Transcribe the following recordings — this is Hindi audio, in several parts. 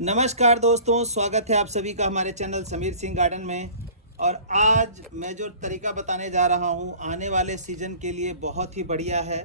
नमस्कार दोस्तों, स्वागत है आप सभी का हमारे चैनल समीर सिंह गार्डन में। और आज मैं जो तरीका बताने जा रहा हूँ आने वाले सीजन के लिए बहुत ही बढ़िया है।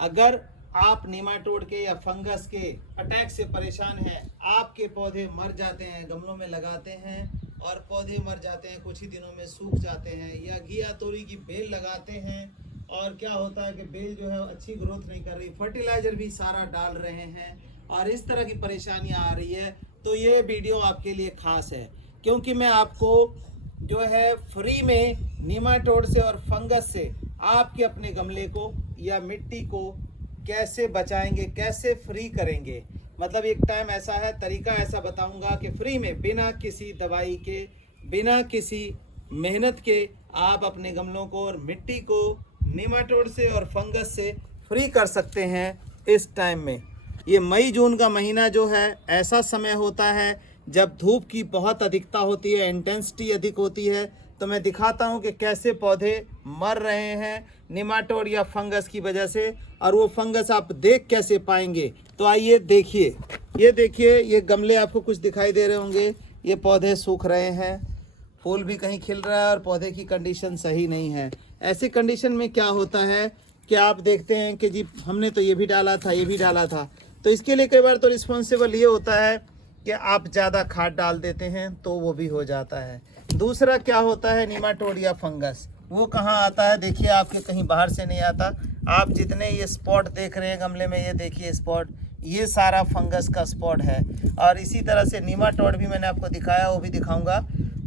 अगर आप नेमाटोड के या फंगस के अटैक से परेशान हैं, आपके पौधे मर जाते हैं, गमलों में लगाते हैं और पौधे मर जाते हैं, कुछ ही दिनों में सूख जाते हैं, या घिया तोरी की बेल लगाते हैं और क्या होता है कि बेल जो है अच्छी ग्रोथ नहीं कर रही, फर्टिलाइजर भी सारा डाल रहे हैं और इस तरह की परेशानियां आ रही है, तो ये वीडियो आपके लिए खास है। क्योंकि मैं आपको जो है फ्री में नीमाटोड से और फंगस से आपके अपने गमले को या मिट्टी को कैसे बचाएंगे, कैसे फ्री करेंगे। मतलब एक टाइम ऐसा है, तरीका ऐसा बताऊंगा कि फ्री में बिना किसी दवाई के, बिना किसी मेहनत के आप अपने गमलों को और मिट्टी को नीमाटोड से और फंगस से फ्री कर सकते हैं। इस टाइम में ये मई जून का महीना जो है ऐसा समय होता है जब धूप की बहुत अधिकता होती है, इंटेंसिटी अधिक होती है। तो मैं दिखाता हूँ कि कैसे पौधे मर रहे हैं निमाटोड या फंगस की वजह से, और वो फंगस आप देख कैसे पाएंगे। तो आइए देखिए, ये देखिए, ये गमले आपको कुछ दिखाई दे रहे होंगे, ये पौधे सूख रहे हैं, फूल भी कहीं खिल रहा है और पौधे की कंडीशन सही नहीं है। ऐसी कंडीशन में क्या होता है कि आप देखते हैं कि जी हमने तो ये भी डाला था, ये भी डाला था। तो इसके लिए कई बार तो रिस्पॉन्सिबल ये होता है कि आप ज़्यादा खाद डाल देते हैं, तो वो भी हो जाता है। दूसरा क्या होता है, निमाटोड या फंगस वो कहाँ आता है, देखिए आपके कहीं बाहर से नहीं आता। आप जितने ये स्पॉट देख रहे हैं गमले में, ये देखिए स्पॉट, ये सारा फंगस का स्पॉट है। और इसी तरह से निमाटोड भी मैंने आपको दिखाया, वो भी दिखाऊंगा।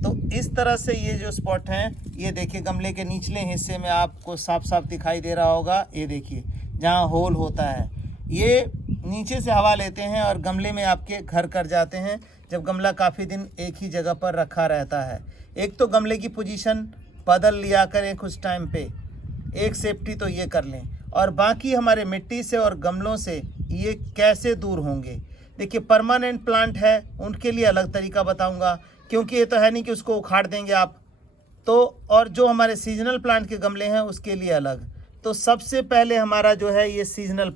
तो इस तरह से ये जो स्पॉट हैं, ये देखिए गमले के निचले हिस्से में आपको साफ साफ दिखाई दे रहा होगा। ये देखिए जहाँ होल होता है, ये नीचे से हवा लेते हैं और गमले में आपके घर कर जाते हैं जब गमला काफ़ी दिन एक ही जगह पर रखा रहता है। एक तो गमले की पोजीशन बदल लिया करें कुछ टाइम पे, एक सेफ्टी तो ये कर लें। और बाकी हमारे मिट्टी से और गमलों से ये कैसे दूर होंगे। देखिए परमानेंट प्लांट है, उनके लिए अलग तरीका बताऊंगा, क्योंकि ये तो है नहीं कि उसको उखाड़ देंगे आप तो। और जो हमारे सीजनल प्लांट के गमले हैं उसके लिए अलग। तो सबसे पहले हमारा जो है ये सीजनल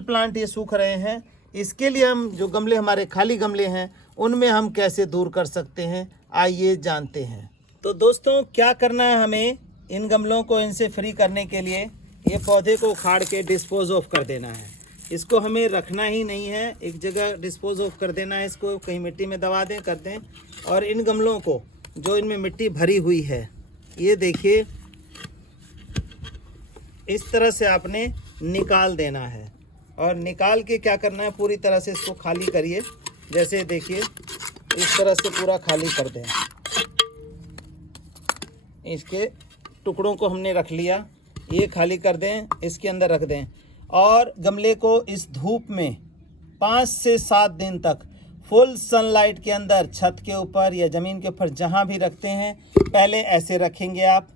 प्लांट ये सूख रहे हैं, इसके लिए हम जो गमले हमारे खाली गमले हैं उनमें हम कैसे दूर कर सकते हैं, आइए जानते हैं। तो दोस्तों क्या करना है हमें इन गमलों को इनसे फ्री करने के लिए, ये पौधे को उखाड़ के डिस्पोज ऑफ कर देना है। इसको हमें रखना ही नहीं है, एक जगह डिस्पोज ऑफ कर देना है, इसको कहीं मिट्टी में दबा दें, कर दें। और इन गमलों को जो इनमें मिट्टी भरी हुई है, ये देखिए इस तरह से आपने निकाल देना है। और निकाल के क्या करना है, पूरी तरह से इसको खाली करिए। जैसे देखिए इस तरह से पूरा खाली कर दें। इसके टुकड़ों को हमने रख लिया, ये खाली कर दें, इसके अंदर रख दें। और गमले को इस धूप में 5 से 7 दिन तक फुल सनलाइट के अंदर, छत के ऊपर या ज़मीन के ऊपर जहाँ भी रखते हैं, पहले ऐसे रखेंगे आप,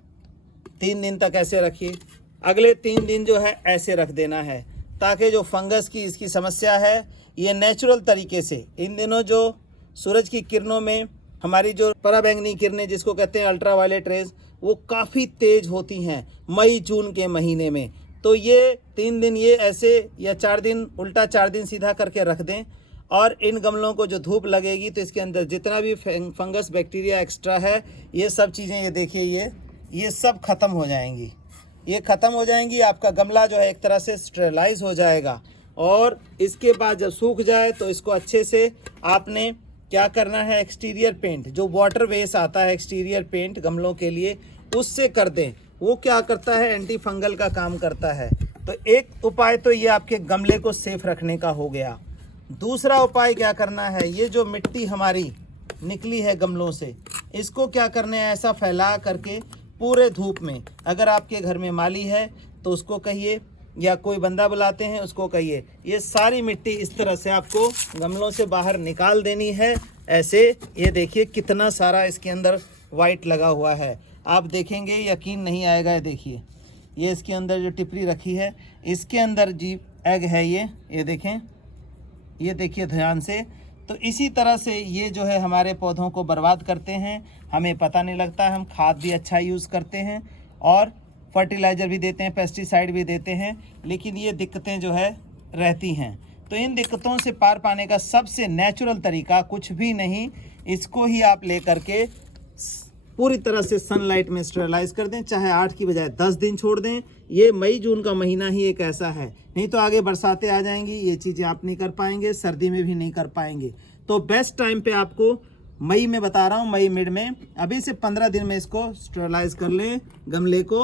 3 दिन तक ऐसे रखिए। अगले 3 दिन जो है ऐसे रख देना है, ताकि जो फंगस की इसकी समस्या है ये नेचुरल तरीके से, इन दिनों जो सूरज की किरणों में हमारी जो पराबैंगनी किरणें जिसको कहते हैं अल्ट्रावायलेट रेज, वो काफ़ी तेज़ होती हैं मई जून के महीने में। तो ये 3 दिन ये ऐसे, या 4 दिन उल्टा 4 दिन सीधा करके रख दें। और इन गमलों को जो धूप लगेगी तो इसके अंदर जितना भी फंगस बैक्टीरिया एक्स्ट्रा है, ये सब चीज़ें, ये देखिए ये सब ख़त्म हो जाएंगी, ये ख़त्म हो जाएंगी। आपका गमला जो है एक तरह से स्टेरलाइज हो जाएगा। और इसके बाद जब सूख जाए तो इसको अच्छे से आपने क्या करना है, एक्सटीरियर पेंट, जो वाटर बेस आता है एक्सटीरियर पेंट गमलों के लिए, उससे कर दें। वो क्या करता है, एंटी फंगल का काम करता है। तो एक उपाय तो ये आपके गमले को सेफ रखने का हो गया। दूसरा उपाय क्या करना है, ये जो मिट्टी हमारी निकली है गमलों से, इसको क्या करना है, ऐसा फैला करके पूरे धूप में, अगर आपके घर में माली है तो उसको कहिए, या कोई बंदा बुलाते हैं उसको कहिए, ये सारी मिट्टी इस तरह से आपको गमलों से बाहर निकाल देनी है। ऐसे ये देखिए कितना सारा इसके अंदर वाइट लगा हुआ है, आप देखेंगे यकीन नहीं आएगा। ये देखिए, ये इसके अंदर जो टिपरी रखी है, इसके अंदर जी एग है, ये देखें, ये देखिए ध्यान से। तो इसी तरह से ये जो है हमारे पौधों को बर्बाद करते हैं, हमें पता नहीं लगता। हम खाद भी अच्छा यूज़ करते हैं और फर्टिलाइज़र भी देते हैं, पेस्टिसाइड भी देते हैं, लेकिन ये दिक्कतें जो है रहती हैं। तो इन दिक्कतों से पार पाने का सबसे नेचुरल तरीका कुछ भी नहीं, इसको ही आप लेकर के पूरी तरह से सनलाइट में स्टेरलाइज कर दें, चाहे 8 की बजाय 10 दिन छोड़ दें। ये मई जून का महीना ही एक ऐसा है, नहीं तो आगे बरसातें आ जाएंगी, ये चीज़ें आप नहीं कर पाएंगे, सर्दी में भी नहीं कर पाएंगे। तो बेस्ट टाइम पे आपको मई में बता रहा हूँ, मई मिड में अभी से 15 दिन में इसको स्टेरलाइज कर लें गमले को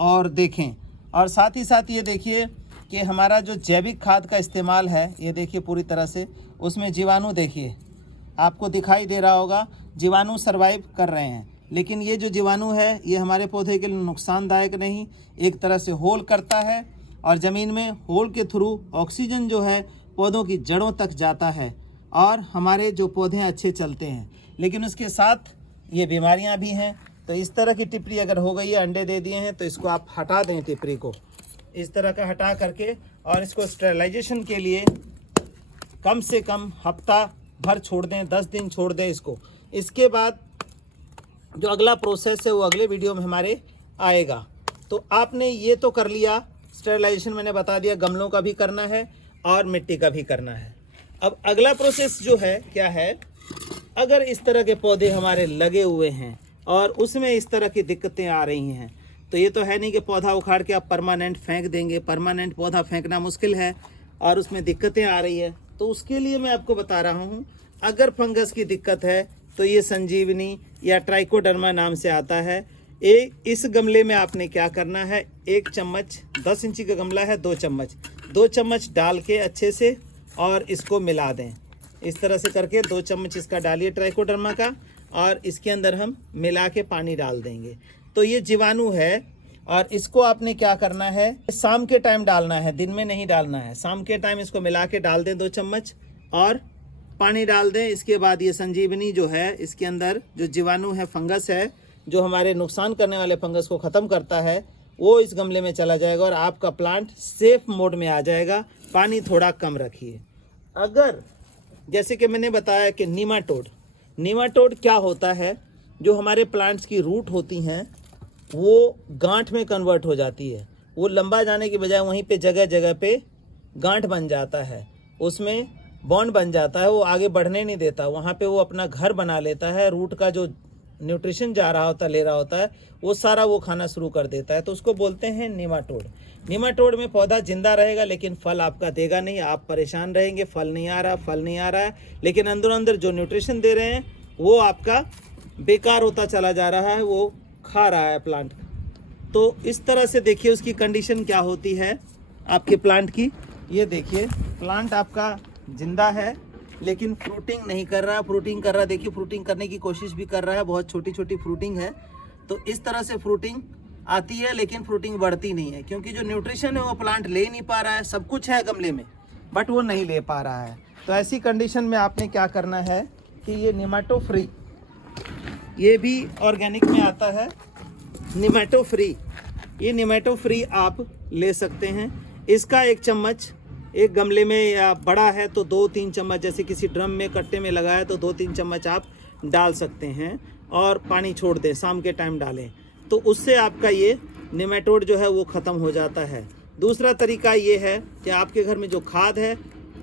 और देखें। और साथ ही साथ ये देखिए कि हमारा जो जैविक खाद का इस्तेमाल है, ये देखिए पूरी तरह से उसमें जीवाणु देखिए आपको दिखाई दे रहा होगा, जीवाणु सर्वाइव कर रहे हैं। लेकिन ये जो जीवाणु है ये हमारे पौधे के लिए नुकसानदायक नहीं, एक तरह से होल करता है और ज़मीन में होल के थ्रू ऑक्सीजन जो है पौधों की जड़ों तक जाता है और हमारे जो पौधे अच्छे चलते हैं। लेकिन उसके साथ ये बीमारियां भी हैं। तो इस तरह की टिपरी अगर हो गई है, अंडे दे दिए हैं, तो इसको आप हटा दें, टिपरी को इस तरह का हटा करके, और इसको स्टेरलाइजेशन के लिए कम से कम हफ्ता भर छोड़ दें, 10 दिन छोड़ दें इसको। इसके बाद जो अगला प्रोसेस है वो अगले वीडियो में हमारे आएगा। तो आपने ये तो कर लिया, स्टेरलाइजेशन मैंने बता दिया, गमलों का भी करना है और मिट्टी का भी करना है। अब अगला प्रोसेस जो है क्या है, अगर इस तरह के पौधे हमारे लगे हुए हैं और उसमें इस तरह की दिक्कतें आ रही हैं, तो ये तो है नहीं कि पौधा उखाड़ के आप परमानेंट फेंक देंगे, परमानेंट पौधा फेंकना मुश्किल है और उसमें दिक्कतें आ रही है। तो उसके लिए मैं आपको बता रहा हूँ, अगर फंगस की दिक्कत है तो ये संजीवनी या ट्राइकोडर्मा नाम से आता है। इस गमले में आपने क्या करना है, 1 चम्मच, 10 इंची का गमला है, 2 चम्मच डाल के अच्छे से और इसको मिला दें। इस तरह से करके 2 चम्मच इसका डालिए ट्राइकोडर्मा का, और इसके अंदर हम मिला के पानी डाल देंगे। तो ये जीवाणु है और इसको आपने क्या करना है, शाम के टाइम डालना है, दिन में नहीं डालना है। शाम के टाइम इसको मिला के डाल दें 2 चम्मच और पानी डाल दें। इसके बाद ये संजीवनी जो है, इसके अंदर जो जीवाणु है, फंगस है, जो हमारे नुकसान करने वाले फंगस को ख़त्म करता है, वो इस गमले में चला जाएगा और आपका प्लांट सेफ मोड में आ जाएगा। पानी थोड़ा कम रखिए। अगर जैसे कि मैंने बताया कि नीमाटोड क्या होता है, जो हमारे प्लांट्स की रूट होती हैं वो गांठ में कन्वर्ट हो जाती है। वो लंबा जाने की बजाय वहीं पे जगह जगह पे गांठ बन जाता है, उसमें बॉन्ड बन जाता है, वो आगे बढ़ने नहीं देता, वहाँ पे वो अपना घर बना लेता है। रूट का जो न्यूट्रिशन जा रहा होता है, ले रहा होता है, वो सारा वो खाना शुरू कर देता है। तो उसको बोलते हैं नीमाटोड। नीमाटोड में पौधा जिंदा रहेगा लेकिन फल आपका देगा नहीं, आप परेशान रहेंगे, फल नहीं आ रहा है, लेकिन अंदर अंदर जो न्यूट्रिशन दे रहे हैं वो आपका बेकार होता चला जा रहा है, वो खा रहा है प्लांट। तो इस तरह से देखिए उसकी कंडीशन क्या होती है आपके प्लांट की। ये देखिए प्लांट आपका जिंदा है लेकिन फ्रूटिंग नहीं कर रहा। फ्रूटिंग कर रहा है, देखिए फ्रूटिंग करने की कोशिश भी कर रहा है, बहुत छोटी छोटी फ्रूटिंग है। तो इस तरह से फ्रूटिंग आती है लेकिन फ्रूटिंग बढ़ती नहीं है, क्योंकि जो न्यूट्रिशन है वो प्लांट ले नहीं पा रहा है। सब कुछ है गमले में बट वो नहीं ले पा रहा है। तो ऐसी कंडीशन में आपने क्या करना है कि ये निमाटो फ्री, ये भी ऑर्गेनिक में आता है, निमाटो फ्री, ये निमाटो फ्री आप ले सकते हैं। इसका 1 चम्मच एक गमले में, या बड़ा है तो 2-3 चम्मच, जैसे किसी ड्रम में कट्टे में लगाया तो 2-3 चम्मच आप डाल सकते हैं और पानी छोड़ दें, शाम के टाइम डालें, तो उससे आपका ये निमेटोड जो है वो ख़त्म हो जाता है। दूसरा तरीका ये है कि आपके घर में जो खाद है,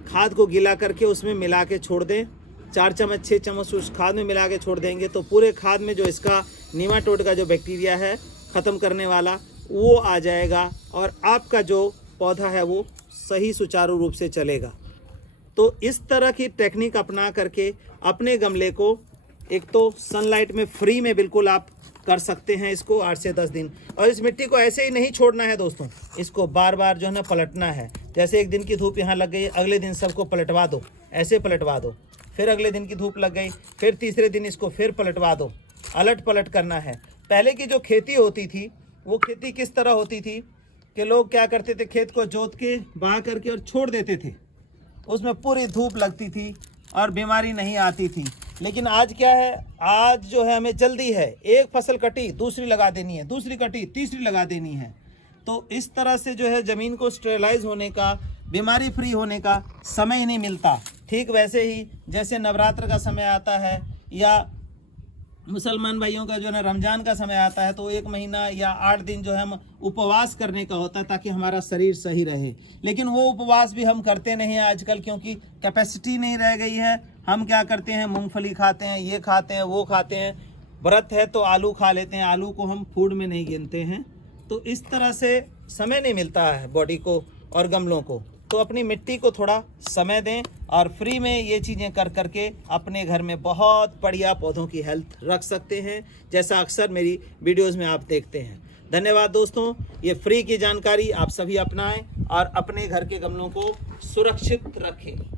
खाद को गीला करके उसमें मिला के छोड़ दें, 4 चम्मच 6 चम्मच उस खाद में मिला के छोड़ देंगे तो पूरे खाद में जो इसका निमेटोड का जो बैक्टीरिया है ख़त्म करने वाला, वो आ जाएगा और आपका जो पौधा है वो सही सुचारू रूप से चलेगा। तो इस तरह की टेक्निक अपना करके अपने गमले को एक तो सनलाइट में फ्री में बिल्कुल आप कर सकते हैं इसको 8 से 10 दिन। और इस मिट्टी को ऐसे ही नहीं छोड़ना है दोस्तों, इसको बार बार जो है ना पलटना है। जैसे एक दिन की धूप यहाँ लग गई, अगले दिन सबको पलटवा दो, ऐसे पलटवा दो, फिर अगले दिन की धूप लग गई, फिर तीसरे दिन इसको फिर पलटवा दो, अलट पलट करना है। पहले की जो खेती होती थी वो खेती किस तरह होती थी कि लोग क्या करते थे, खेत को जोत के बहा करके और छोड़ देते थे, उसमें पूरी धूप लगती थी और बीमारी नहीं आती थी। लेकिन आज क्या है, आज जो है हमें जल्दी है, एक फसल कटी दूसरी लगा देनी है, दूसरी कटी तीसरी लगा देनी है। तो इस तरह से जो है ज़मीन को स्टेरलाइज होने का, बीमारी फ्री होने का समय ही नहीं मिलता। ठीक वैसे ही जैसे नवरात्र का समय आता है या मुसलमान भाइयों का जो है ना रमजान का समय आता है तो 1 महीना या 8 दिन जो है हम उपवास करने का होता है ताकि हमारा शरीर सही रहे। लेकिन वो उपवास भी हम करते नहीं हैं आजकल, क्योंकि कैपेसिटी नहीं रह गई है। हम क्या करते हैं, मूंगफली खाते हैं, ये खाते हैं, वो खाते हैं। व्रत है तो आलू खा लेते हैं, आलू को हम फूड में नहीं गिनते हैं। तो इस तरह से समय नहीं मिलता है बॉडी को और गमलों को। तो अपनी मिट्टी को थोड़ा समय दें और फ्री में ये चीज़ें कर करके अपने घर में बहुत बढ़िया पौधों की हेल्थ रख सकते हैं, जैसा अक्सर मेरी वीडियोस में आप देखते हैं। धन्यवाद दोस्तों, ये फ्री की जानकारी आप सभी अपनाएं और अपने घर के गमलों को सुरक्षित रखें।